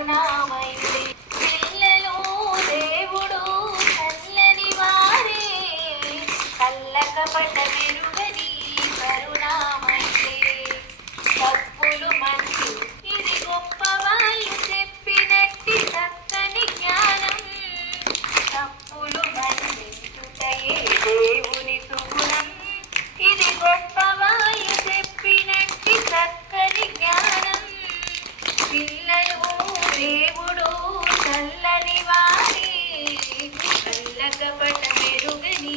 కరుణామయుడే పిల్లలు దేవుడు చల్లని వారే కల్లకపట మెరుగని కరుణామయుడే తప్పులు మంచు ఇది గొప్ప వాళ్ళు చెప్పినట్టి చక్కని జ్ఞానం తప్పులు మన్నించుటయే దేవుని సుగుణం ఇది గొప్ప వాళ్ళు చెప్పినట్టి చక్కని జ్ఞానం పిల్లలు దేవుడు చల్లని వారి కల్లకపట మెరుగని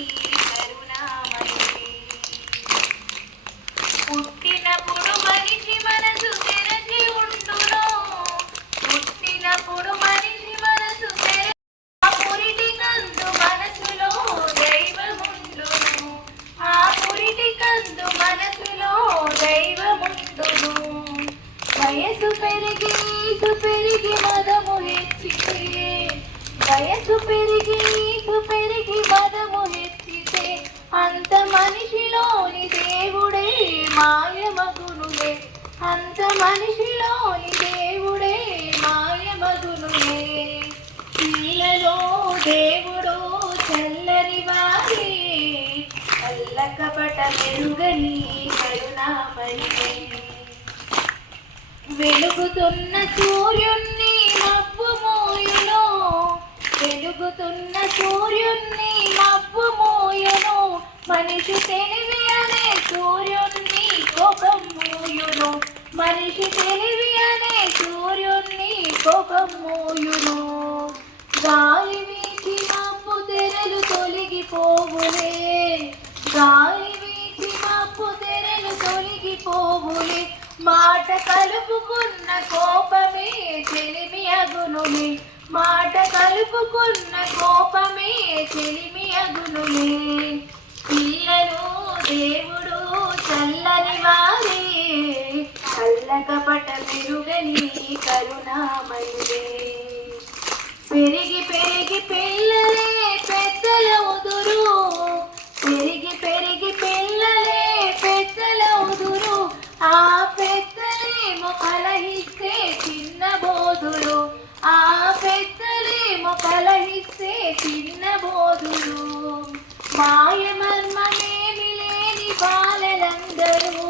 కరుణామయుడే పుట్టినప్పుడు మనిషి మనసు తెరచి ఉండును పుట్టినప్పుడు మనిషి మనసు తెరచి ఆ పురిటి కందు మనసులో దైవముండును ఆ పురిటి కందు మనసులో దైవముండును వయసు పెరిగి మదము హెచ్చితే వయసు పెరిగి మదము హెచ్చితే అంత మనిషిలోని దేవుడే మాయమగునులే అంత మనిషిలోని దేవుడే మాయమగునులే పిల్లలో దేవుడు చల్లని వారే కల్లకపట మెరుగని కరుణామయుడే వెలుగుతున్న సూర్యుణ్ణి మబ్బు మోయును వెలుగుతున్న సూర్యుణ్ణి మబ్బు మోయును మనిషి తెలివి అనే సూర్యుణ్ణి కోపం మోయును మనిషి తెలివి అనే సూర్యుణ్ణి కోపం మోయును గాలి వీచి మబ్బు తెరలు తొలగిపోవులే గాలి వీచి మబ్బు తెరలు తొలగిపోవులే మాట కలుపుకున్న కోపమే చెలిమి అగునులే మాట కలుపుకున్న కోపమే చెలిమి అగునులే పిల్లలు దేవుడు చల్లని వారే కల్లకపట మెరుగని కరుణామయుడే పెరిగి పిల్లలే పెద్దలవుదురు పెరిగి పిల్లలే పెద్దలవుదురు ఆ పెద్దలేమో కలహిస్తే చిన్న బోధులు ఆ పెద్దలేమో కలహిస్తే చిన్న బోధులు మాయమర్మమేమి లేని బాలలందరూ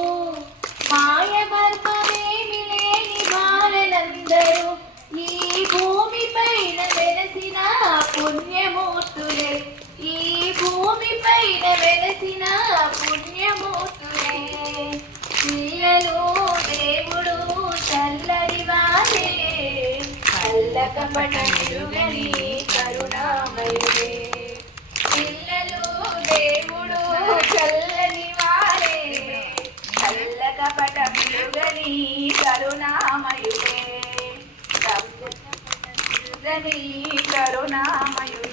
మాయమర్మమేమి లేని బాలలందరూ ఈ భూమి పైన వెలసిన పుణ్యమూర్తులే ఈ భూమి పైన వెలసిన పుణ్యమూర్తులే పిల్లలు దేవుడు చల్లని వారే కల్లకపట మెరుగని కరుణామయుడే పిల్లలు దేవుడు చల్లని వారే కల్లకపట మెరుగని కరుణామయుడే కరుణామయుడే